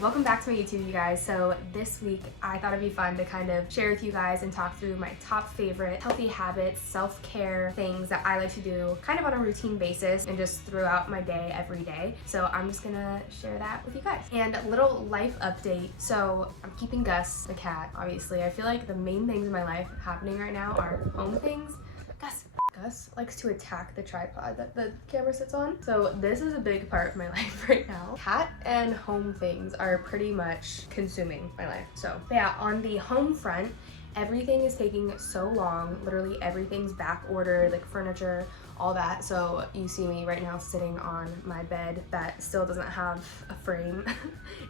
Welcome back to my YouTube, you guys. So this week I thought it'd be fun to kind of share with you guys and talk through my top favorite healthy habits, self-care things that I like to do kind of on a routine basis and just throughout my day every day. So I'm just gonna share that with you guys. And a little life update. So I'm keeping Gus, the cat, obviously. I feel like the main things in my life happening right now are home things. Gus likes to attack the tripod that the camera sits on. So this is a big part of my life right now. Cat and home things are pretty much consuming my life. So yeah, on the home front, everything is taking so long. Literally everything's back ordered, like furniture, all that. So you see me right now sitting on my bed that still doesn't have a frame.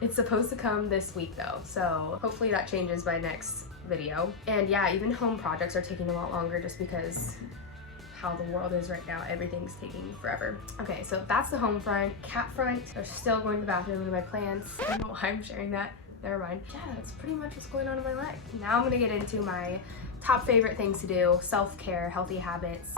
It's supposed to come this week though. So hopefully that changes by next video. And yeah, even home projects are taking a lot longer just because how the world is right now, everything's taking forever. Okay, so that's the home front. Cat front, they're still going to the bathroom and my plants. I don't know why I'm sharing that. Never mind. Yeah, that's pretty much what's going on in my life. Now I'm gonna get into my top favorite things to do, self-care, healthy habits.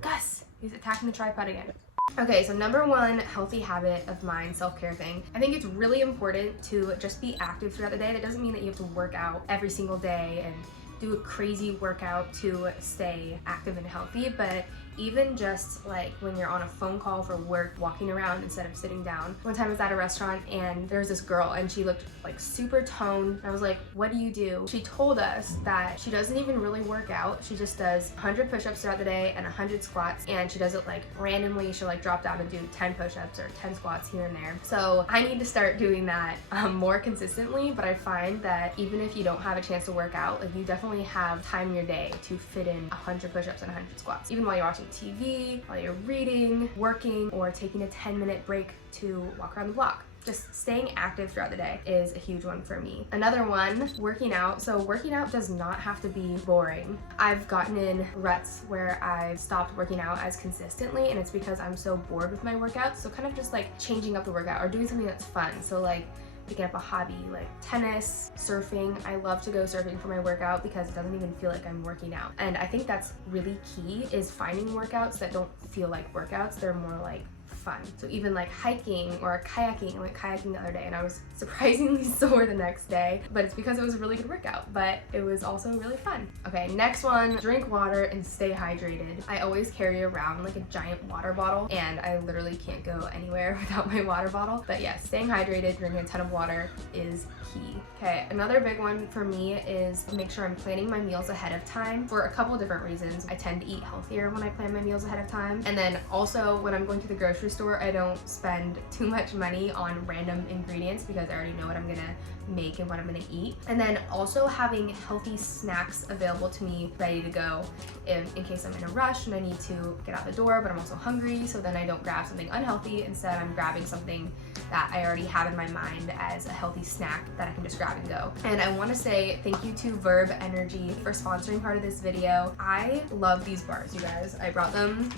Gus, he's attacking the tripod again. Okay, so number one healthy habit of mine, self-care thing. I think it's really important to just be active throughout the day. That doesn't mean that you have to work out every single day and do a crazy workout to stay active and healthy, but even just like when you're on a phone call for work, walking around instead of sitting down. One time I was at a restaurant and there was this girl and she looked like super toned. I was like, what do you do? She told us that she doesn't even really work out. She just does 100 push-ups throughout the day and 100 squats, and she does it like randomly. She'll like drop down and do 10 push-ups or 10 squats here and there. So I need to start doing that more consistently, but I find that even if you don't have a chance to work out, like you definitely have time in your day to fit in 100 push-ups and 100 squats. Even while you're watching TV, while you're reading, working, or taking a 10-minute break to walk around the block. Just staying active throughout the day is a huge one for me. Another one, working out. So working out does not have to be boring. I've gotten in ruts where I've stopped working out as consistently, and it's because I'm so bored with my workouts. So kind of just like changing up the workout or doing something that's fun. So like picking up a hobby like tennis, surfing. I love to go surfing for my workout because it doesn't even feel like I'm working out. And I think that's really key, is finding workouts that don't feel like workouts. They're more like fun. So even like hiking or kayaking, I went kayaking the other day and I was surprisingly sore the next day, but it's because it was a really good workout, but it was also really fun. Okay, next one, drink water and stay hydrated. I always carry around like a giant water bottle and I literally can't go anywhere without my water bottle. But yeah, staying hydrated, drinking a ton of water is key. Okay, another big one for me is to make sure I'm planning my meals ahead of time for a couple different reasons. I tend to eat healthier when I plan my meals ahead of time. And then also when I'm going to the grocery store, I don't spend too much money on random ingredients because I already know what I'm gonna make and what I'm gonna eat. And then also having healthy snacks available to me ready to go in case I'm in a rush and I need to get out the door, but I'm also hungry, so then I don't grab something unhealthy. Instead, I'm grabbing something that I already have in my mind as a healthy snack that I can just grab and go. And I want to say thank you to Verb Energy for sponsoring part of this video. I love these bars, you guys. I brought them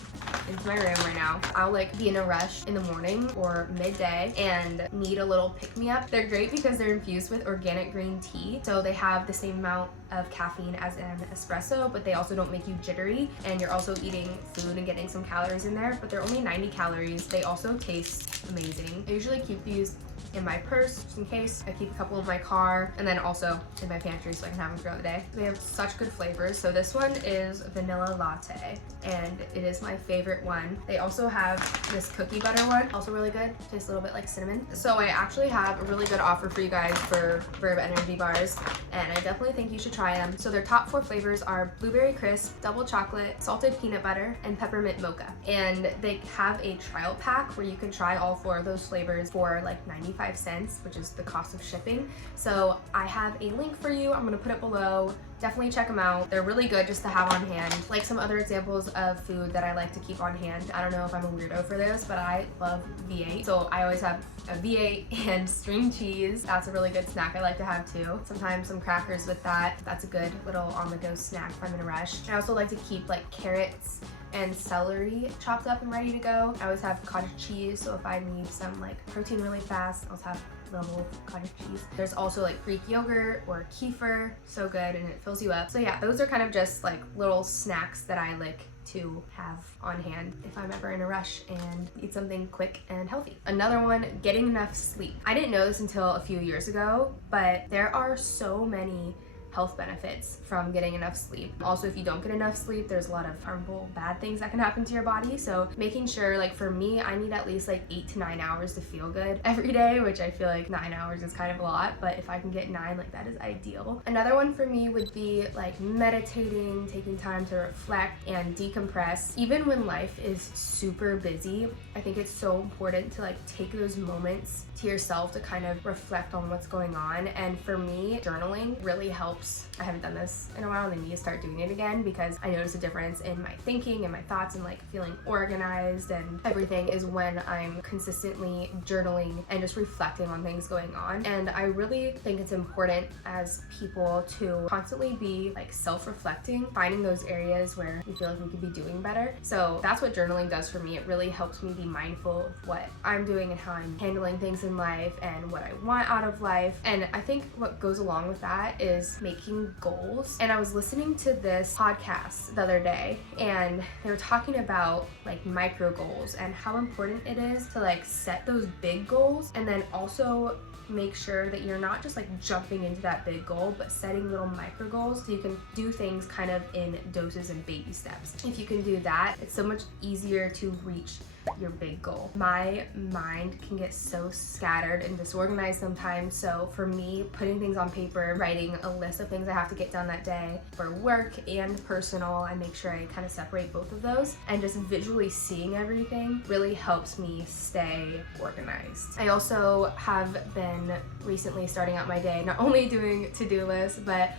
into my room right now. I'll like be in a rush in the morning or midday and need a little pick-me-up. They're great because they're infused with organic green tea, so they have the same amount of caffeine as an espresso, but they also don't make you jittery, and you're also eating food and getting some calories in there, but they're only 90 calories. They also taste amazing. I usually keep these in my purse just in case. I keep a couple in my car and then also in my pantry so I can have them throughout the day. They have such good flavors. So this one is vanilla latte and it is my favorite one. They also have this cookie butter one, also really good. Tastes a little bit like cinnamon. So I actually have a really good offer for you guys for Verb Energy bars, and I definitely think you should try them. So their top 4 flavors are blueberry crisp, double chocolate, salted peanut butter, and peppermint mocha. And they have a trial pack where you can try all 4 of those flavors for like 95 cents, which is the cost of shipping. So I have a link for you. I'm gonna put it below. Definitely check them out. They're really good just to have on hand. Like some other examples of food that I like to keep on hand. I don't know if I'm a weirdo for this, but I love V8. So I always have a V8 and string cheese. That's a really good snack I like to have too. Sometimes some crackers with that. That's a good little on-the-go snack if I'm in a rush. I also like to keep like carrots and celery chopped up and ready to go. I always have cottage cheese, so if I need some like protein really fast, I'll have little cottage cheese. There's also like Greek yogurt or kefir, so good, and it fills you up. So yeah, those are kind of just like little snacks that I like to have on hand if I'm ever in a rush and eat something quick and healthy. Another one, getting enough sleep. I didn't know this until a few years ago, but there are so many health benefits from getting enough sleep. Also, if you don't get enough sleep, there's a lot of harmful bad things that can happen to your body. So making sure, like for me, I need at least like 8 to 9 hours to feel good every day, which I feel like 9 hours is kind of a lot, but if I can get 9, like that is ideal. Another one for me would be like meditating, taking time to reflect and decompress. Even when life is super busy, I think it's so important to like take those moments to yourself to kind of reflect on what's going on. And for me, journaling really helps. I haven't done this in a while and I need to start doing it again because I notice a difference in my thinking and my thoughts and like feeling organized and everything is when I'm consistently journaling and just reflecting on things going on. And I really think it's important as people to constantly be like self-reflecting, finding those areas where we feel like we could be doing better. So that's what journaling does for me. It really helps me be mindful of what I'm doing and how I'm handling things in life and what I want out of life. And I think what goes along with that is making goals. And I was listening to this podcast the other day and they were talking about like micro goals and how important it is to like set those big goals and then also make sure that you're not just like jumping into that big goal, but setting little micro goals so you can do things kind of in doses and baby steps. If you can do that, it's so much easier to reach your big goal. My mind can get so scattered and disorganized sometimes, so for me, putting things on paper, writing a list of things I have to get done that day for work and personal, I make sure I kind of separate both of those, and just visually seeing everything really helps me stay organized. I also have been recently starting out my day not only doing to-do lists, but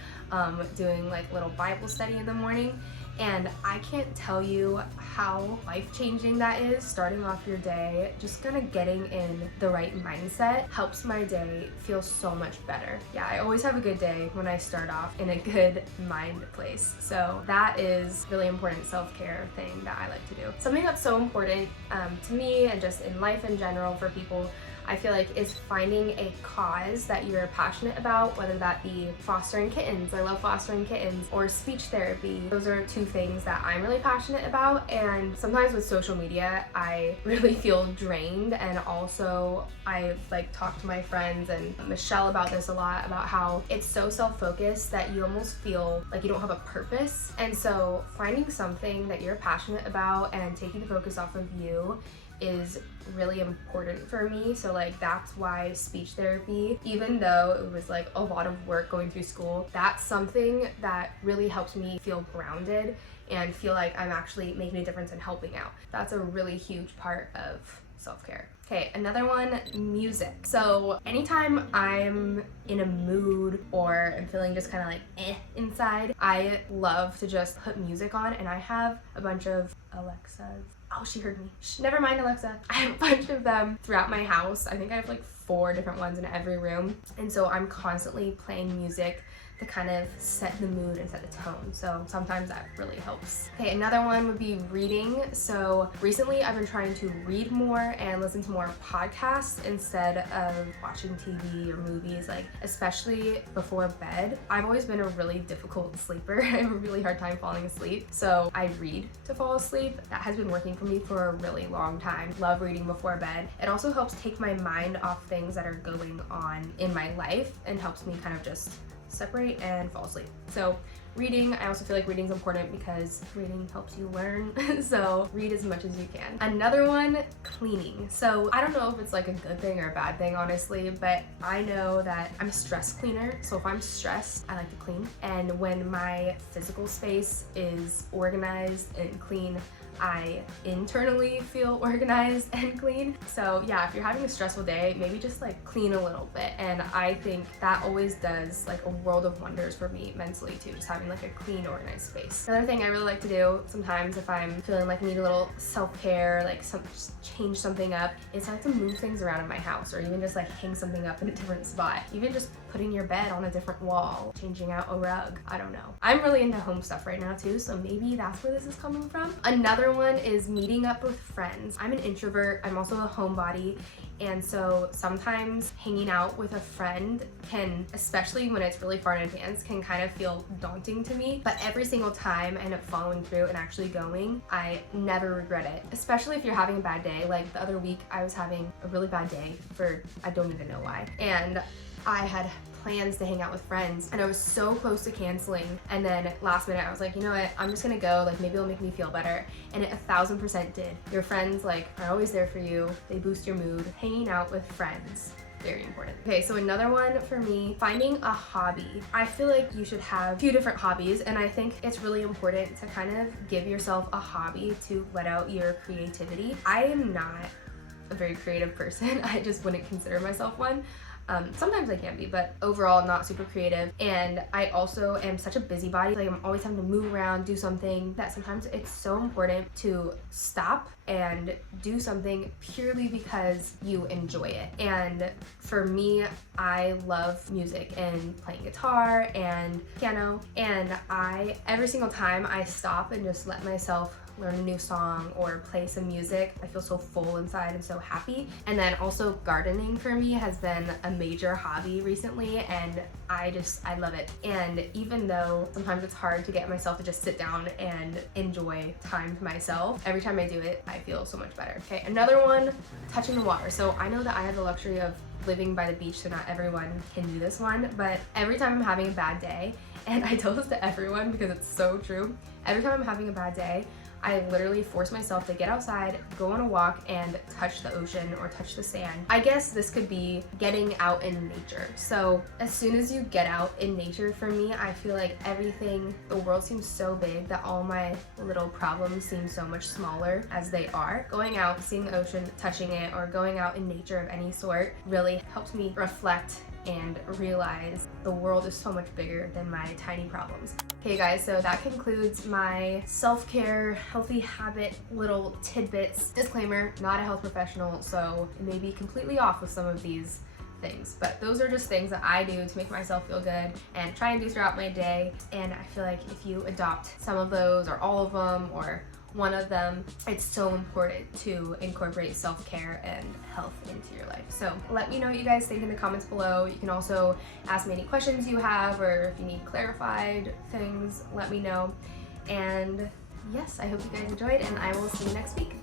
doing like little Bible study in the morning. And I can't tell you how life-changing that is. Starting off your day, just kind of getting in the right mindset helps my day feel so much better. Yeah, I always have a good day when I start off in a good mind place. So that is really important self-care thing that I like to do. Something that's so important to me and just in life in general for people, I feel like, is finding a cause that you're passionate about, whether that be fostering kittens, I love fostering kittens, or speech therapy. Those are two things that I'm really passionate about, and sometimes with social media, I really feel drained, and also I've like talked to my friends and Michelle about this a lot, about how it's so self-focused that you almost feel like you don't have a purpose. And so finding something that you're passionate about and taking the focus off of you is really important for me. So like that's why speech therapy, even though it was like a lot of work going through school, that's something that really helps me feel grounded and feel like I'm actually making a difference and helping out. That's a really huge part of self-care. Okay, another one, music. So anytime I'm in a mood or I'm feeling just kind of like inside, I love to just put music on, and I have a bunch of Alexas. Oh, she heard me. Shh, never mind, Alexa. I have a bunch of them throughout my house. I think I have like 4 different ones in every room. And so I'm constantly playing music to kind of set the mood and set the tone. So sometimes that really helps. Okay, another one would be reading. So recently I've been trying to read more and listen to more podcasts instead of watching TV or movies, like especially before bed. I've always been a really difficult sleeper. I have a really hard time falling asleep. So I read to fall asleep. That has been working for me for a really long time. Love reading before bed. It also helps take my mind off things that are going on in my life and helps me kind of just separate and fall asleep. So reading, I also feel like reading is important because reading helps you learn. So read as much as you can. Another one, cleaning. So I don't know if it's like a good thing or a bad thing, honestly, but I know that I'm a stress cleaner. So if I'm stressed, I like to clean. And when my physical space is organized and clean, I internally feel organized and clean. So yeah, if you're having a stressful day, maybe just like clean a little bit. And I think that always does like a world of wonders for me mentally too, just having like a clean, organized space. Another thing I really like to do sometimes if I'm feeling like I need a little self-care, like just change something up, is I like to move things around in my house, or even just like hang something up in a different spot. Even just putting your bed on a different wall, changing out a rug, I don't know. I'm really into home stuff right now too, so maybe that's where this is coming from. Another one is meeting up with friends. I'm an introvert, I'm also a homebody, and so sometimes hanging out with a friend can, especially when it's really far in advance, can kind of feel daunting to me. But every single time I end up following through and actually going, I never regret it. Especially if you're having a bad day. Like the other week, I was having a really bad day for, I don't even know why. And I had plans to hang out with friends and I was so close to canceling, and then last minute I was like, you know what, I'm just gonna go, like maybe it'll make me feel better, and it 1000% did. Your friends like are always there for you, they boost your mood. Hanging out with friends, very important. Okay, so another one for me, finding a hobby. I feel like you should have a few different hobbies, and I think it's really important to kind of give yourself a hobby to let out your creativity. I am not a very creative person. I just wouldn't consider myself one. Sometimes I can be, but overall not super creative. And I also am such a busybody. Like I'm always having to move around, do something, that sometimes it's so important to stop and do something purely because you enjoy it. And for me, I love music and playing guitar and piano. And every single time I stop and just let myself learn a new song or play some music, I feel so full inside and so happy. And then also gardening for me has been a major hobby recently, and I love it. And even though sometimes it's hard to get myself to just sit down and enjoy time to myself, every time I do it, I feel so much better. Okay, another one, touching the water. So I know that I have the luxury of living by the beach, so not everyone can do this one, but every time I'm having a bad day, and I tell this to everyone because it's so true, every time I'm having a bad day, I literally force myself to get outside, go on a walk, and touch the ocean or touch the sand. I guess this could be getting out in nature. So as soon as you get out in nature, for me, I feel like the world seems so big that all my little problems seem so much smaller as they are. Going out, seeing the ocean, touching it, or going out in nature of any sort really helps me reflect and realize the world is so much bigger than my tiny problems. Okay guys, so that concludes my self-care, healthy habit, little tidbits. Disclaimer, not a health professional, so it may be completely off with some of these things, but those are just things that I do to make myself feel good and try and do throughout my day. And I feel like if you adopt some of those or all of them or one of them, it's so important to incorporate self-care and health into your life. So let me know what you guys think in the comments below. You can also ask me any questions you have, or if you need clarified things, let me know. And yes, I hope you guys enjoyed, and I will see you next week.